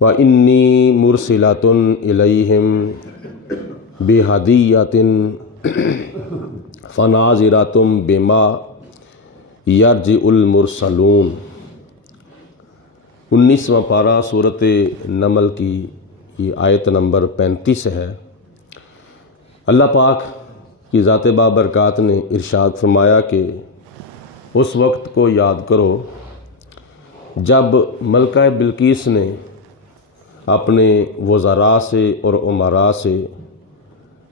وَإِنِّي مُرْسِلَةٌ إِلَيْهِمْ بِهَدِيَّةٍ فَنَاظِرَةٌ بِمَا يَرْجِعُ الْمُرْسَلُونَ۔ 19واں پارہ سورۃ نمل کی یہ آیت نمبر 35 ہے۔ اللہ پاک کی ذات بابرکات نے ارشاد فرمایا کہ اس وقت کو یاد کرو جب ملکہ بلقیس نے اپنے وزراء سے اور امراء سے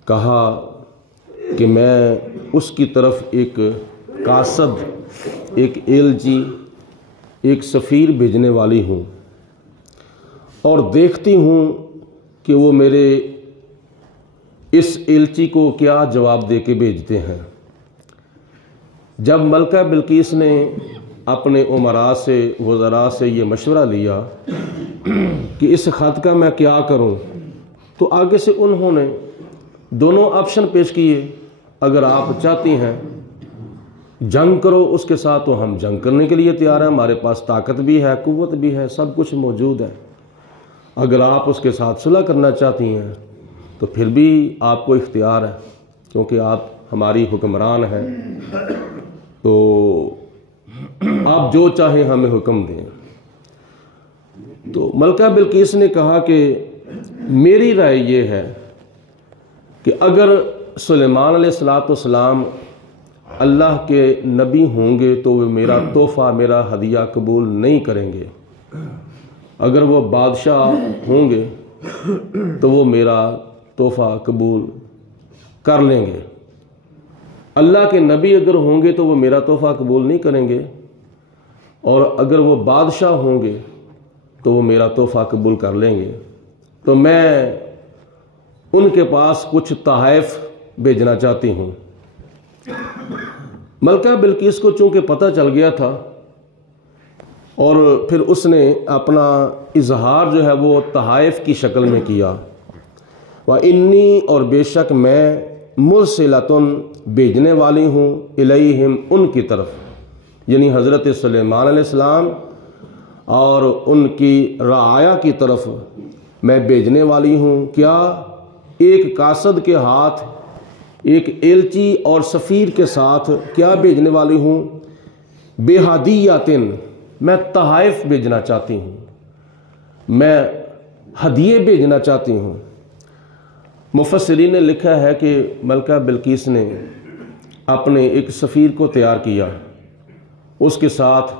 کہا کہ میں اس کی طرف ایک قاصد، ایک ایلچی، ایک سفیر بھیجنے والی ہوں، اور دیکھتی ہوں کہ وہ میرے اس ایلچی کو کیا جواب دے کے بھیجتے ہیں۔ جب ملکہ بلقیس نے اپنے امراء سے، وزراء سے یہ مشورہ لیا کہ اس خط کا میں کیا کروں، تو آگے سے انہوں نے دونوں آپشن پیش کیے۔ اگر آپ چاہتی ہیں جنگ کرو اس کے ساتھ تو ہم جنگ کرنے کے لیے تیار ہیں، ہمارے پاس طاقت بھی ہے، قوت بھی ہے، سب کچھ موجود ہے۔ اگر آپ اس کے ساتھ صلح کرنا چاہتی ہیں تو پھر بھی آپ کو اختیار ہے، کیونکہ آپ ہماری حکمران ہیں، تو آپ جو چاہیں ہمیں حکم دیں۔ تو ملکہ بلقیس نے کہا کہ میری رائے یہ ہے کہ اگر سلیمان علیہ السلام اللہ کے نبی ہوں گے تو وہ میرا تحفہ، میرا ہدیہ قبول نہیں کریں گے۔ اگر وہ بادشاہ ہوں گے تو وہ میرا تحفہ قبول کر لیں گے۔ اللہ کے نبی اگر ہوں گے تو وہ میرا تحفہ قبول نہیں کریں گے، اور اگر وہ بادشاہ ہوں گے تو وہ میرا تحفہ قبول کر لیں گے۔ تو میں ان کے پاس کچھ تحائف بھیجنا چاہتی ہوں۔ ملکہ بلقیس کو چونکہ پتہ چل گیا تھا، اور پھر اس نے اپنا اظہار جو ہے وہ تحائف کی شکل میں کیا۔ وَإِنِّي، اور بے شک میں، مُرْسِلَةٌ، بھیجنے والی ہوں، الیہم، ان کی طرف، یعنی حضرت سلیمان علیہ السلام اور ان کی رعایا کی طرف میں بھیجنے والی ہوں۔ کیا؟ ایک قاصد کے ہاتھ، ایک ایلچی اور سفیر کے ساتھ کیا بھیجنے والی ہوں؟ بِہَدِیَّةٍ، میں تحائف بھیجنا چاہتی ہوں، میں ہدیے بھیجنا چاہتی ہوں۔ مفسرین نے لکھا ہے کہ ملکہ بلقیس نے اپنے ایک سفیر کو تیار کیا، اس کے ساتھ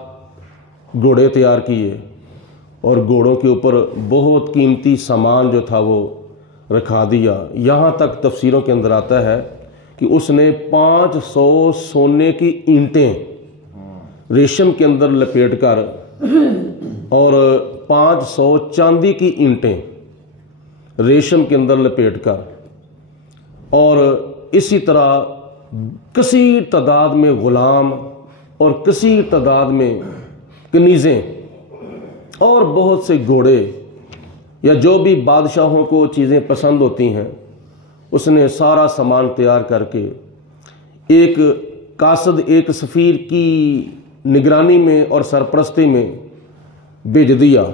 گھوڑے تیار کیے، اور گھوڑوں کے اوپر بہت قیمتی سامان جو تھا وہ رکھا دیا۔ یہاں تک تفسیروں کے اندر آتا ہے کہ اس نے 500 سونے کی اینٹیں ریشم کے اندر لپیٹ کر، اور 500 چاندی کی اینٹیں ریشم کے اندر لپیٹ کر، اور اسی طرح کثیر تعداد میں غلام اور کثیر تعداد میں کنیزیں اور بہت سے گھوڑے، یا جو بھی بادشاہوں کو چیزیں پسند ہوتی ہیں، اس نے سارا سامان تیار کر کے ایک قاصد، ایک سفیر کی نگرانی میں اور سرپرستی میں بھیج دیا۔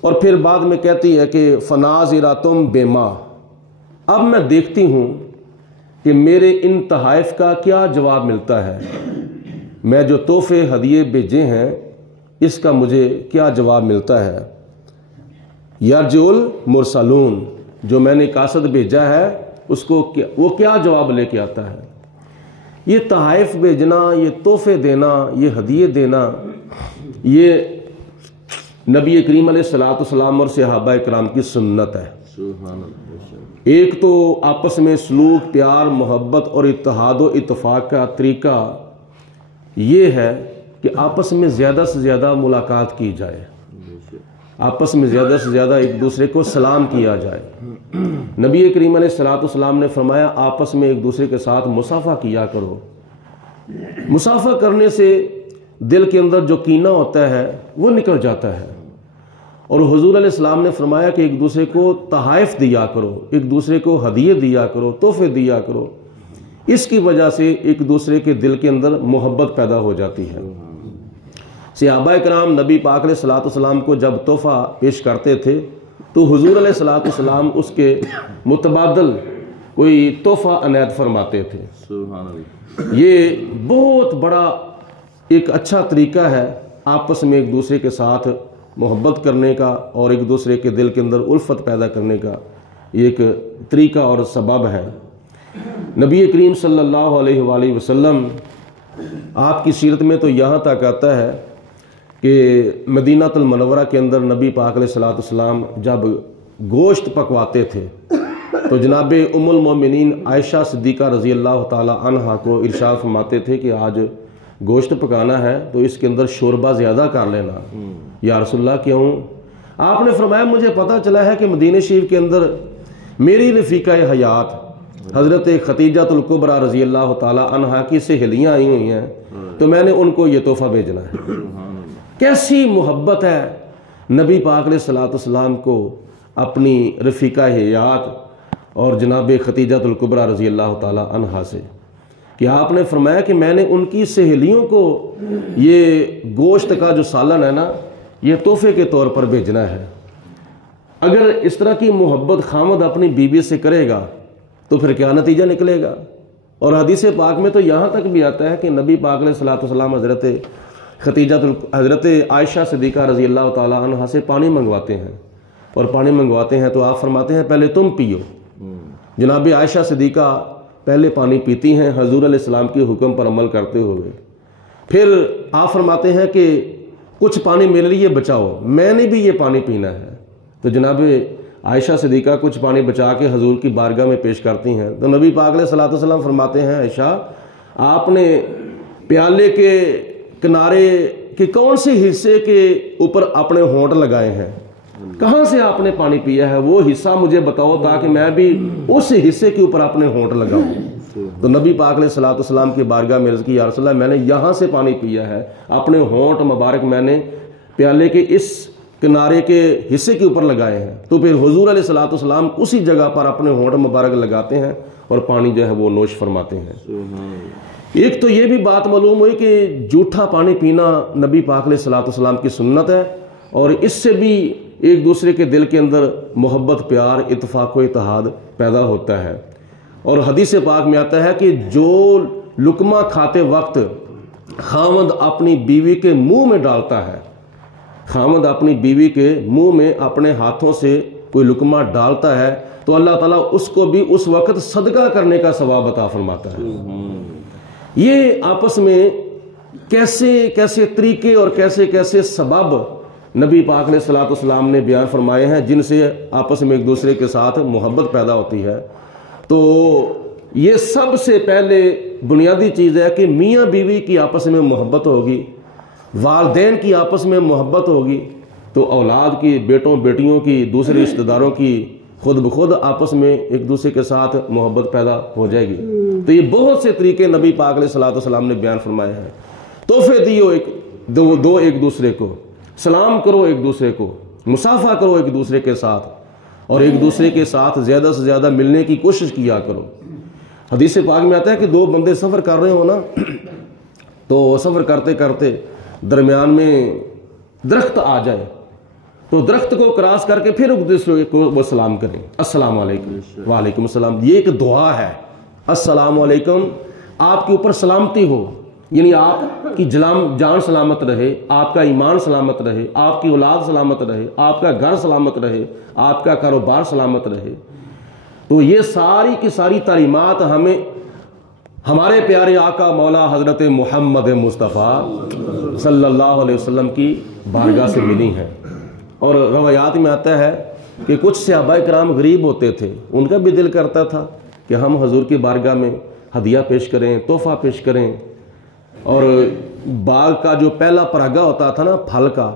اور پھر بعد میں کہتی ہے کہ فَنَاظِرَةٌ بِمَا، اب میں دیکھتی ہوں کہ میرے ان تحائف کا کیا جواب ملتا ہے، میں جو تحفے ہدیے بھیجے ہیں اس کا مجھے کیا جواب ملتا ہے۔ یرجع المرسلون، جو میں نے قاصد بھیجا ہے اس کو وہ کیا جواب لے کے آتا ہے۔ یہ تحائف بھیجنا، یہ تحفے دینا، یہ ہدیے دینا، یہ نبی کریم علیہ السلام اور صحابہ کرام کی سنت ہے۔ ایک تو آپس میں سلوک، پیار، محبت اور اتحاد و اتفاق کا طریقہ یہ ہے کہ آپس میں زیادہ سے زیادہ ملاقات کی جائے، آپس میں زیادہ سے زیادہ ایک دوسرے کو سلام کیا جائے۔ نبی کریم علیہ السلام نے فرمایا آپس میں ایک دوسرے کے ساتھ مصافحہ کیا کرو۔ مصافحہ کرنے سے دل کے اندر جو کینہ ہوتا ہے وہ نکل جاتا ہے۔ اور حضور علیہ السلام نے فرمایا کہ ایک دوسرے کو تحائف دیا کرو، ایک دوسرے کو ہدیے دیا کرو، تحفے دیا کرو۔ اس کی وجہ سے ایک دوسرے کے دل کے اندر محبت پیدا ہو جاتی ہے۔ صحابہ کرام نبی پاک علیہ الصلوۃ والسلام کو جب تحفہ پیش کرتے تھے تو حضور علیہ الصلوۃ والسلام اس کے متبادل کوئی تحفہ عنایت فرماتے تھے۔ سبحان اللہ۔ یہ بہت بڑا ایک اچھا طریقہ ہے آپس میں ایک دوسرے کے ساتھ محبت کرنے کا اور ایک دوسرے کے دل کے اندر الفت پیدا کرنے کا یہ ایک طریقہ اور سبب ہے۔ نبی کریم صلی اللہ علیہ وآلہ وسلم آپ کی سیرت میں تو یہاں تک آتا ہے کہ مدینہ المنورہ کے اندر نبی پاک علیہ الصلوۃ والسلام جب گوشت پکواتے تھے تو جناب ام المومنین عائشہ صدیقہ رضی اللہ تعالی عنہا کو ارشاد فرماتے تھے کہ آج گوشت پکانا ہے تو اس کے اندر شوربہ زیادہ کر لینا۔ یا رسول اللہ کیوں؟ آپ نے فرمایا مجھے پتہ چلا ہے کہ مدینہ شریف کے اندر میری رفیقہ حیات حضرت خدیجہ الکبریٰ رضی اللہ تعالی عنہا کی سہیلیاں آئی ہوئی ہیں تو میں نے ان کو یہ تحفہ بھیجنا ہے۔ کیسی محبت ہے نبی پاک علیہ الصلوۃ والسلام کو اپنی رفیقہ حیات اور جناب خدیجہ الکبریٰ رضی اللہ تعالی عنہا سے کہ آپ نے فرمایا کہ میں نے ان کی سہیلیوں کو یہ گوشت کا جو سالن ہے نا یہ تحفے کے طور پر بھیجنا ہے۔ اگر اس طرح کی محبت خامد اپنی بیوی سے کرے گا تو پھر کیا نتیجہ نکلے گا؟ اور حدیث پاک میں تو یہاں تک بھی آتا ہے کہ نبی پاک علیہ الصلوۃ والسلام حضرت عائشہ صدیقہ رضی اللہ تعالی عنہا سے پانی منگواتے ہیں اور پانی منگواتے ہیں تو آپ فرماتے ہیں پہلے تم پیو۔ جناب عائشہ صدیقہ پہلے پانی پیتی ہیں حضور علیہ السلام کے حکم پر عمل کرتے ہوئے، پھر آپ فرماتے ہیں کہ کچھ پانی میرے لیے بچاؤ، میں نے بھی یہ پانی پینا ہے۔ تو جناب عائشہ صدیقہ کچھ پانی بچا کے حضور کی بارگاہ میں پیش کرتی ہیں تو نبی پاک علیہ الصلوۃ والسلام فرماتے ہیں عائشہ آپ نے پیالے کے کنارے کے کون سے حصے کے اوپر اپنے ہونٹ لگائے ہیں؟ کہاں سے آپ نے پانی پیا ہے؟ وہ حصہ مجھے بتاؤ تاکہ میں بھی اس حصے کے اوپر اپنے ہونٹ لگاؤں۔ تو نبی پاک علیہ الصلوۃ والسلام کی بارگاہ میں عرض کی یا رسول اللہ میں نے یہاں سے پانی پیا ہے، اپنے ہونٹ مبارک میں نے پیالے کے اس کنارے کے حصے کے اوپر لگائے ہیں۔ تو پھر حضور علیہ الصلوۃ والسلام اسی جگہ پر اپنے ہونٹ مبارک لگاتے ہیں اور پانی جو ہے وہ نوش فرماتے ہیں۔ ایک تو یہ بھی بات معلوم ہوئی کہ جھوٹا پانی پینا نبی پاک علیہ الصلوۃ والسلام کی سنت ہے اور اس سے بھی ایک دوسرے کے دل کے اندر محبت، پیار، اتفاق و اتحاد پیدا ہوتا ہے۔ اور حدیث پاک میں آتا ہے کہ جو لقمہ کھاتے وقت خاوند اپنی بیوی کے منہ میں ڈالتا ہے، خاوند اپنی بیوی کے منہ میں اپنے ہاتھوں سے کوئی لقمہ ڈالتا ہے تو اللہ تعالیٰ اس کو بھی اس وقت صدقہ کرنے کا ثواب عطا فرماتا ہے۔ یہ آپس میں کیسے کیسے طریقے اور کیسے کیسے سبب نبی پاک علیہ الصلوۃ والسلام نے بیان فرمائے ہیں جن سے آپس میں ایک دوسرے کے ساتھ محبت پیدا ہوتی ہے۔ تو یہ سب سے پہلے بنیادی چیز ہے کہ میاں بیوی کی آپس میں محبت ہوگی، والدین کی آپس میں محبت ہوگی تو اولاد کی، بیٹوں بیٹیوں کی، دوسرے رشتہ داروں کی خود بخود آپس میں ایک دوسرے کے ساتھ محبت پیدا ہو جائے گی۔ تو یہ بہت سے طریقے نبی پاک علیہ الصلوۃ والسلام نے بیان فرمائے ہیں۔ تحفے دیو دو ایک دوسرے کو، سلام کرو ایک دوسرے کو، مصافحہ کرو ایک دوسرے کے ساتھ اور ایک دوسرے کے ساتھ زیادہ سے زیادہ ملنے کی کوشش کیا کرو۔ حدیث پاک میں آتا ہے کہ دو بندے سفر کر رہے ہو نا تو سفر کرتے کرتے درمیان میں درخت آ جائے تو درخت کو کراس کر کے پھر ایک دوسرے کو وہ سلام کریں، السلام علیکم، وعلیکم السلام۔ یہ ایک دعا ہے، السلام علیکم، آپ کے اوپر سلامتی ہو، یعنی آپ کی جان سلامت رہے، آپ کا ایمان سلامت رہے، آپ کی اولاد سلامت رہے، آپ کا گھر سلامت رہے، آپ کا کاروبار سلامت رہے۔ تو یہ ساری کی ساری تعلیمات ہمیں ہمارے پیارے آقا مولا حضرت محمد مصطفیٰ صلی اللہ علیہ وسلم کی بارگاہ سے ملی ہیں۔ اور روایات میں آتا ہے کہ کچھ صحابہ کرام غریب ہوتے تھے، ان کا بھی دل کرتا تھا کہ ہم حضور کی بارگاہ میں ہدیہ پیش کریں، تحفہ پیش کریں۔ اور باغ کا جو پہلا پراگا ہوتا تھا نا پھل کا،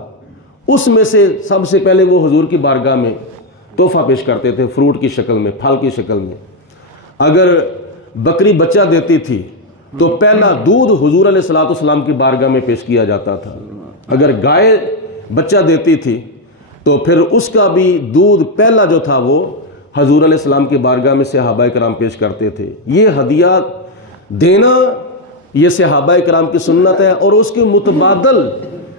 اس میں سے سب سے پہلے وہ حضور کی بارگاہ میں تحفہ پیش کرتے تھے، فروٹ کی شکل میں، پھل کی شکل میں۔ اگر بکری بچہ دیتی تھی تو پہلا دودھ حضور علیہ الصلوۃ والسلام کی بارگاہ میں پیش کیا جاتا تھا۔ اگر گائے بچہ دیتی تھی تو پھر اس کا بھی دودھ پہلا جو تھا وہ حضور علیہ السلام کی بارگاہ میں صحابہ کرام پیش کرتے تھے۔ یہ ہدیہ دینا یہ صحابہ کرام کی سنت ہے، اور اس کے متبادل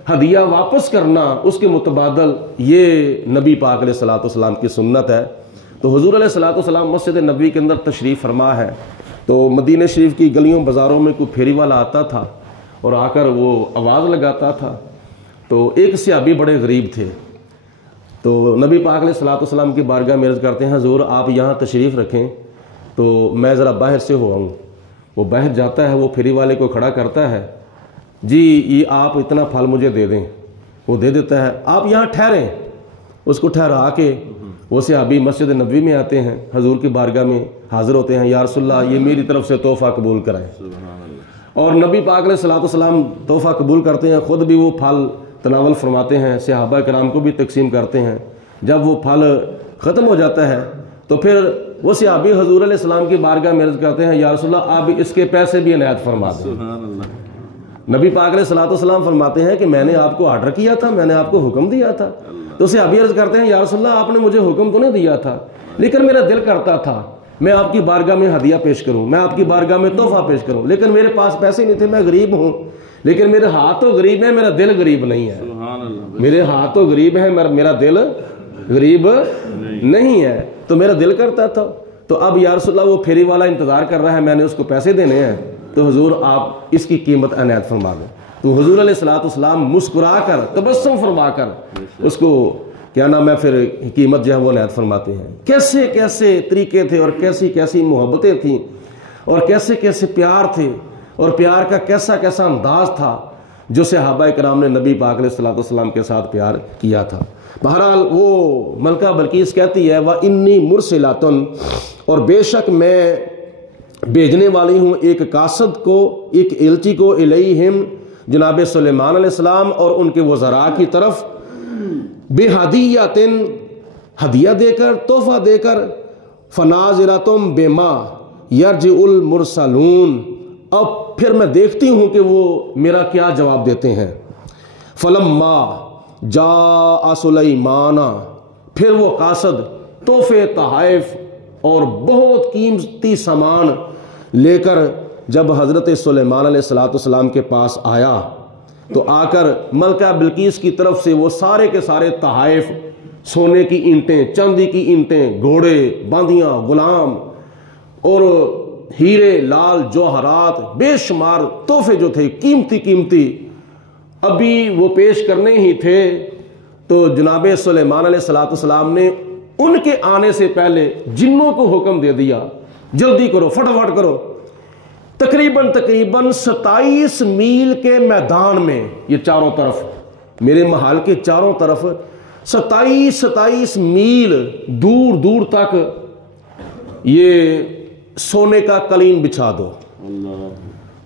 ہدیہ واپس کرنا اس کے متبادل، یہ نبی پاک علیہ الصلوۃ والسلام کی سنت ہے۔ تو حضور علیہ الصلوۃ والسلام مسجد نبوی کے اندر تشریف فرما ہے، تو مدینہ شریف کی گلیوں بازاروں میں کوئی پھیری والا آتا تھا اور آ کر وہ آواز لگاتا تھا۔ تو ایک صحابی بڑے غریب تھے، تو نبی پاک علیہ الصلوۃ والسلام کی بارگاہ میں عرض کرتے ہیں حضور آپ یہاں تشریف رکھیں تو میں ذرا باہر سے ہو آؤں۔ وہ باہر جاتا ہے، وہ پھیری والے کو کھڑا کرتا ہے، جی یہ آپ اتنا پھل مجھے دے دیں۔ وہ دے دیتا ہے، آپ یہاں ٹھہریں۔ اس کو ٹھہرا کے وہ صحابی مسجد نبوی میں آتے ہیں، حضور کی بارگاہ میں حاضر ہوتے ہیں، یا رسول اللہ یہ میری طرف سے تحفہ قبول کرائیں۔ اور نبی پاک علیہ الصلوۃ والسلام تحفہ قبول کرتے ہیں، خود بھی وہ پھل تناول فرماتے ہیں، صحابہ کرام کو بھی تقسیم کرتے ہیں۔ جب وہ پھل ختم ہو جاتا ہے تو پھر وہ صحابی حضور علیہ السلام کی بارگاہ میں عرض کرتے ہیں یا رسول اللہ آپ اس کے پیسے بھی عنایت فرما دیں۔ نبی پاک علیہ الصلوۃ والسلام فرماتے ہیں کہ میں نے آپ کو آرڈر کیا تھا، میں نے آپ کو حکم دیا تھا۔ تو صحابی عرض کرتے ہیں یا رسول اللہ آپ نے مجھے حکم تو نہیں دیا تھا، لیکن میرا دل کرتا تھا میں آپ کی بارگاہ میں ہدیہ پیش کروں، میں آپ کی بارگاہ میں تحفہ پیش کروں، لیکن میرے پاس پیسے نہیں تھے، میں غریب ہوں، لیکن میرے ہاتھ تو غریب ہیں، میرا دل غریب نہیں ہے۔ میرے ہاتھ تو غریب ہیں، میرا دل غریب نہیں ہے، تو میرا دل کرتا تھا۔ تو اب یا رسول اللہ وہ پھیری والا انتظار کر رہا ہے، میں نے اس کو پیسے دینے ہیں، تو حضور آپ اس کی قیمت عنایت فرما دیں۔ تو حضور علیہ الصلوۃ والسلام مسکرا کر تبسم فرما کر اس کو کیا نام ہے پھر قیمت جو ہے وہ عنایت فرماتے ہیں۔ کیسے کیسے طریقے تھے اور کیسی کیسی محبتیں تھیں اور کیسے کیسے پیار تھے اور پیار کا کیسا کیسا انداز تھا جو صحابہ کرام نے نبی پاک علیہ الصلوۃ والسلام کے ساتھ پیار کیا تھا۔ بہرحال وہ ملکہ بلقیس کہتی ہے وَإِنِّي مُرْسِلَةٌ، اور بے شک میں بھیجنے والی ہوں ایک قاصد کو، ایک ایلچی کو، الیہم جناب سلیمان علیہ السلام اور ان کے وزراء کی طرف، بِہَدِیَّةٍ ہدیہ دے کر، تحفہ دے کر، فَنَاظِرَةٌ بِمَا يَرْجِعُ الْمُرْسَلُونَ، اب پھر میں دیکھتی ہوں کہ وہ میرا کیا جواب دیتے ہیں۔ فَلَمَّا جاء سلیمان، پھر وہ قاصد تحفے تحائف اور بہت قیمتی سامان لے کر جب حضرت سلیمان علیہ الصلوۃ والسلام کے پاس آیا تو آ کر ملکہ بلقیس کی طرف سے وہ سارے کے سارے تحائف، سونے کی اینٹیں، چاندی کی اینٹیں، گھوڑے، باندیاں، غلام اور ہیرے لال جوہرات، بے شمار تحفے جو تھے قیمتی قیمتی، ابھی وہ پیش کرنے ہی تھے تو جناب سلیمان علیہ الصلوۃ والسلام نے ان کے آنے سے پہلے جنوں کو حکم دے دیا جلدی کرو، فٹافٹ کرو۔ تقریباً 27 میل کے میدان میں، یہ چاروں طرف میرے محل کے چاروں طرف 27 میل دور دور تک یہ سونے کا قلین بچھا دو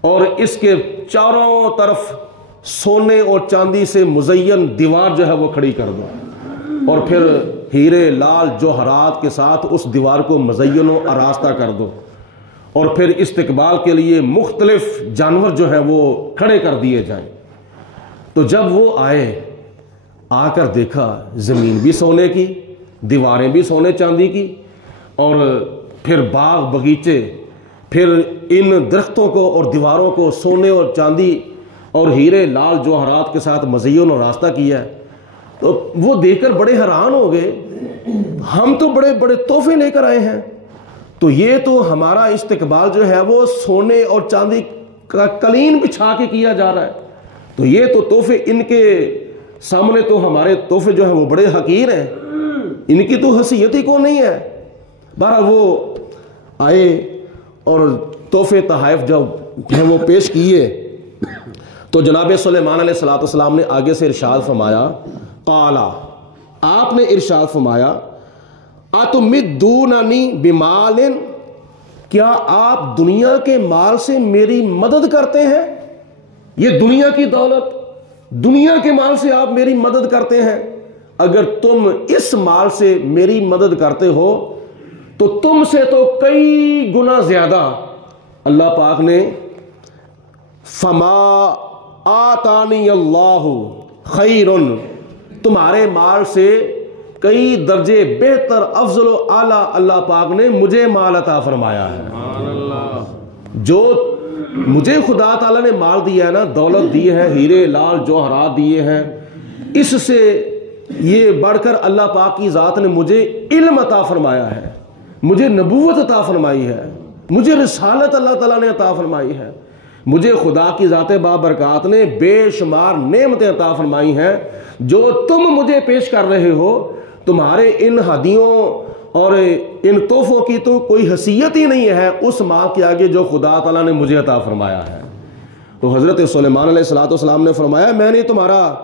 اور اس کے چاروں طرف سونے اور چاندی سے مزین دیوار جو ہے وہ کھڑی کر دو، اور پھر ہیرے لال جوہرات کے ساتھ اس دیوار کو مزین و آراستہ کر دو، اور پھر استقبال کے لیے مختلف جانور جو ہیں وہ کھڑے کر دیے جائیں۔ تو جب وہ آئے، آ کر دیکھا زمین بھی سونے کی، دیواریں بھی سونے چاندی کی، اور پھر باغ بغیچے، پھر ان درختوں کو اور دیواروں کو سونے اور چاندی اور ہیرے لال جوہرات کے ساتھ مزین و راستہ کیا ہے۔ تو وہ دیکھ کر بڑے حیران ہو گئے، ہم تو بڑے بڑے تحفے لے کر آئے ہیں، تو یہ تو ہمارا استقبال جو ہے وہ سونے اور چاندی کا قلین بچھا کے کیا جا رہا ہے، تو یہ تو تحفے ان کے سامنے تو ہمارے تحفے جو ہیں وہ بڑے حقیر ہیں، ان کی تو حیثیت ہی کو نہیں ہے۔ بہرحال وہ آئے اور تحفے تحائف جب وہ پیش کیے تو جناب سلیمان علیہ الصلوۃ والسلام نے آگے سے ارشاد فرمایا، قالا، آپ نے ارشاد فرمایا، اتمدوننی بمال، کیا آپ دنیا کے مال سے میری مدد کرتے ہیں؟ یہ دنیا کی دولت، دنیا کے مال سے آپ میری مدد کرتے ہیں؟ اگر تم اس مال سے میری مدد کرتے ہو تو تم سے تو کئی گنا زیادہ اللہ پاک نے فما آتانی اللہ خیر، تمہارے مال سے کئی درجے بہتر افضل و اعلیٰ اللہ پاک نے مجھے مال عطا فرمایا ہے۔ جو مجھے خدا تعالیٰ نے مال دیا ہے نا، دولت دی ہے، ہیرے لال جوہرات دیے ہیں، اس سے یہ بڑھ کر اللہ پاک کی ذات نے مجھے علم عطا فرمایا ہے، مجھے نبوت عطا فرمائی ہے، مجھے رسالت اللہ تعالیٰ نے عطا فرمائی ہے، مجھے خدا کی ذات بابرکات نے بے شمار نعمتیں عطا فرمائی ہیں، جو تم مجھے پیش کر رہے ہو، تمہارے ان ہدیوں اور ان تحفوں کی تو کوئی حیثیت ہی نہیں ہے اس مال کے آگے جو خدا تعالیٰ نے مجھے عطا فرمایا ہے۔ تو حضرت سلیمان علیہ السلام نے فرمایا میں نہیں تمہارا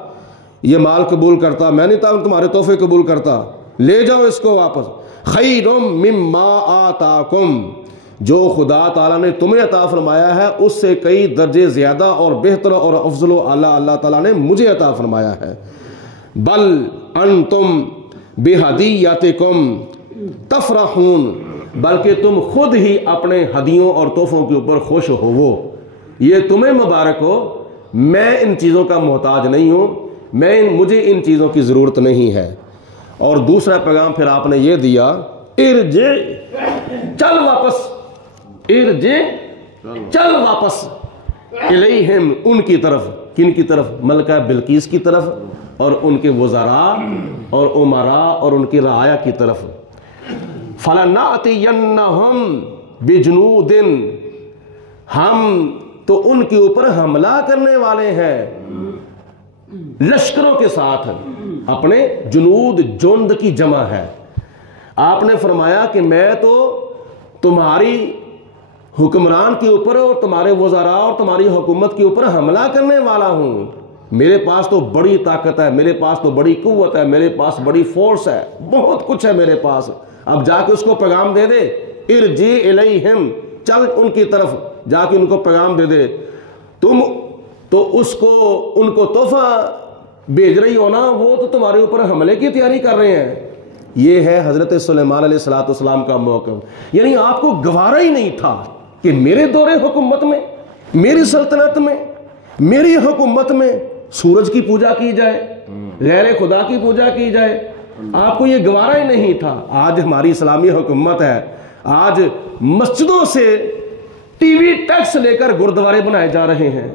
یہ مال قبول کرتا، میں نہیں تمہارے تحفے قبول کرتا، لے جاؤ اس کو واپس۔ خیرم مما آتاکم، جو خدا تعالیٰ نے تمہیں عطا فرمایا ہے اس سے کئی درجے زیادہ اور بہتر اور افضل و اعلیٰ اللہ تعالیٰ نے مجھے عطا فرمایا ہے۔ بل انتم بہدیتکم تفرحون، بلکہ تم خود ہی اپنے ہدیوں اور تحفوں کے اوپر خوش ہو، یہ تمہیں مبارک ہو، میں ان چیزوں کا محتاج نہیں ہوں، مجھے ان چیزوں کی ضرورت نہیں ہے۔ اور دوسرا پیغام پھر آپ نے یہ دیا، ارجع، چل واپس، ارجع، چل واپس، الیہم، ان کی طرف، کن کی طرف؟ ملکہ بلقیس کی طرف اور ان کے وزراء اور امراء اور ان کی رعایا کی طرف۔ فَلَنَأْتِيَنَّهُمْ بِجُنُودٍ، ہم تو ان کے اوپر حملہ کرنے والے ہیں لشکروں کے ساتھ، اپنے جنود، جند کی جمع ہے۔ آپ نے فرمایا کہ میں تو تمہاری حکمران کے اوپر اور تمہارے وزراء اور تمہاری حکومت کے اوپر حملہ کرنے والا ہوں، میرے پاس تو بڑی طاقت ہے، میرے پاس تو بڑی قوت ہے، میرے پاس بڑی فورس ہے، بہت کچھ ہے میرے پاس۔ اب جا کے اس کو پیغام دے دے، ارجع الیہم، چل ان کی طرف، جا کے ان کو پیغام دے دے، تم تو ان کو تحفہ بھیج رہی ہو نا، وہ تو تمہارے اوپر حملے کی تیاری کر رہے ہیں۔ یہ ہے حضرت سلیمان علیہ السلام کا موقف، یعنی آپ کو گوارا ہی نہیں تھا کہ میرے دور حکومت میں، میری سلطنت میں، میری حکومت میں سورج کی پوجا کی جائے، غیر خدا کی پوجا کی جائے، آپ کو یہ گوارا ہی نہیں تھا۔ آج ہماری اسلامی حکومت ہے، آج مسجدوں سے ٹی وی ٹیکس لے کر گردوارے بنائے جا رہے ہیں،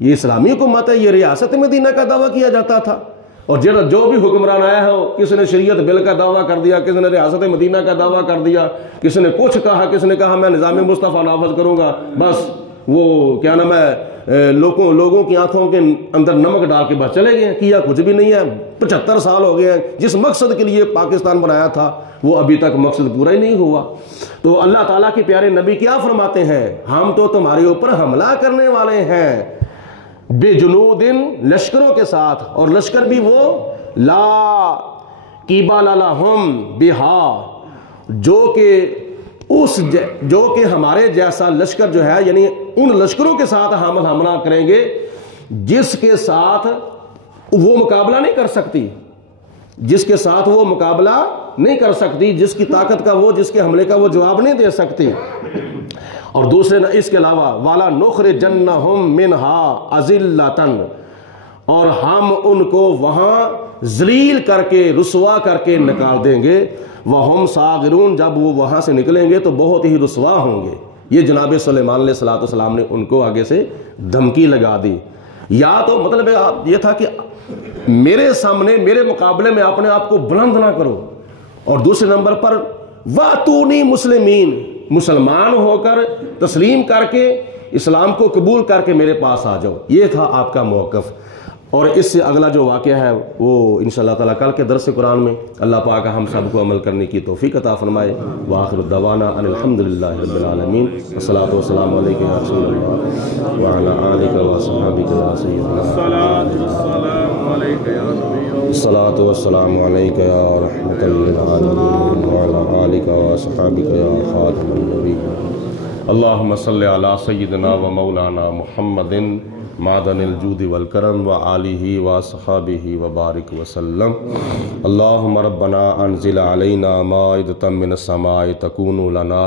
یہ اسلامی حکومت ہے؟ یہ ریاست مدینہ کا دعویٰ کیا جاتا تھا، اور جو بھی حکمران آیا ہو، کسی نے شریعت بل کا دعویٰ کر دیا، کسی نے ریاست مدینہ کا دعویٰ کر دیا، کسی نے کچھ کہا، کسی نے کہا میں نظام مصطفیٰ نافذ کروں گا، بس وہ کیا نام ہے، لوگوں کی آنکھوں کے اندر نمک ڈال کے بس چلے گئے، کیا کچھ بھی نہیں ہے۔ 75 سال ہو گئے ہیں، جس مقصد کے لیے پاکستان بنایا تھا وہ ابھی تک مقصد پورا ہی نہیں ہوا۔ تو اللہ تعالیٰ کے پیارے نبی کیا فرماتے ہیں؟ ہم تو تمہارے اوپر حملہ کرنے والے ہیں، بے جنودن، لشکروں کے ساتھ، اور لشکر بھی وہ لا قبال لہم بہا، جو کہ ہمارے جیسا لشکر جو ہے، یعنی ان لشکروں کے ساتھ ہم حملہ کریں گے جس کے ساتھ وہ مقابلہ نہیں کر سکتی، جس کے ساتھ وہ مقابلہ نہیں کر سکتی، جس کی طاقت کا وہ، جس کے حملے کا وہ جواب نہیں دے سکتی۔ اور دوسرے اس کے علاوہ والا نخرجنہم منہا اذلۃ، اور ہم ان کو وہاں ذلیل کر کے، رسوا کر کے نکال دیں گے، وہم صاغرون، جب وہ وہاں سے نکلیں گے تو بہت ہی رسوا ہوں گے۔ یہ جناب سلیمان علیہ السلام نے ان کو آگے سے دھمکی لگا دی۔ یا تو مطلب یہ تھا کہ میرے سامنے، میرے مقابلے میں اپنے آپ کو بلند نہ کرو، اور دوسرے نمبر پر واتونی مسلمین، مسلمان ہو کر، تسلیم کر کے، اسلام کو قبول کر کے میرے پاس آ جاؤ۔ یہ تھا آپ کا موقف۔ اور اس سے اگلا جو واقعہ ہے وہ انشاءاللہ تعالیٰ کل کے درس قرآن میں اللہ پاک ہم سب کو عمل کرنے کی توفیق عطا فرمائے۔ وآخر الدعوانا ان الحمدللہ رب العالمین، والصلاۃ والسلام علیک یا رسول اللہ وعلی آلک واصحابک یا سیدنا، الصلاۃ والسلام علیک یا رحمۃ للعالمین وعلی آلک واصحابک یا خاتم النبیین۔ اللہم صلی علی سیدنا و مولانا محمد معدن الجود والکرم وآلہ وصحابہ وبارک وسلم۔ اللہم ربنا انزل علینا مائدۃ من السماء تکون لنا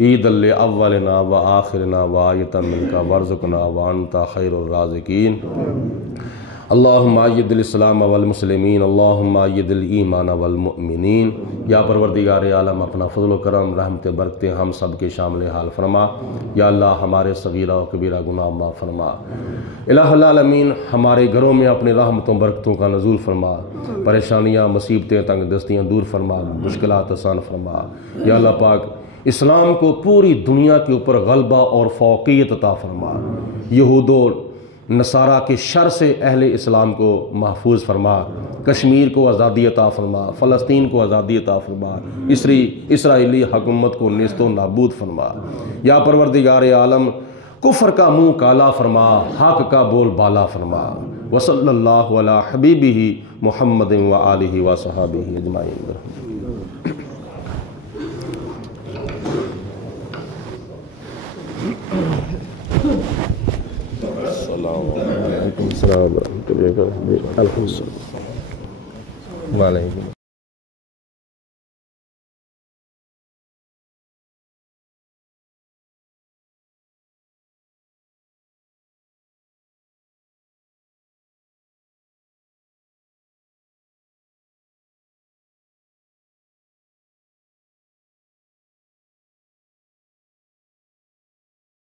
عیدا لأولنا وآخرنا وآیۃ منک وارزقنا وانت خیر الرازقین۔ اللہم ایّد الاسلام والمسلمین، اللہم ایّد الایمان والمؤمنین۔ یا پروردگار عالم اپنا فضل و کرم، رحمت برکتیں ہم سب کے شامل حال فرما۔ یا اللہ ہمارے صغیرہ و کبیرہ گناہ معاف فرما۔ الہ العالمین ہمارے گھروں میں اپنی رحمتوں برکتوں کا نزول فرما، پریشانیاں مصیبتیں تنگ دستیاں دور فرما، مشکلات آسان فرما۔ یا اللہ پاک اسلام کو پوری دنیا کے اوپر غلبہ اور فوقیت عطا فرما، یہود و نصارہ کے شر سے اہل اسلام کو محفوظ فرما، کشمیر کو آزادی عطا فرما، فلسطین کو آزادی عطا فرما، اسرائیلی حکومت کو نیست و نابود فرما۔ یا پروردگار عالم کفر کا منہ کالا فرما، حق کا بول بالا فرما۔ وصلی اللہ علی حبیبہ محمد و آلہ و صحابہ اجمعین۔ السلام علیکم ورحمۃ اللہ وبرکاتہ۔ وعلیکم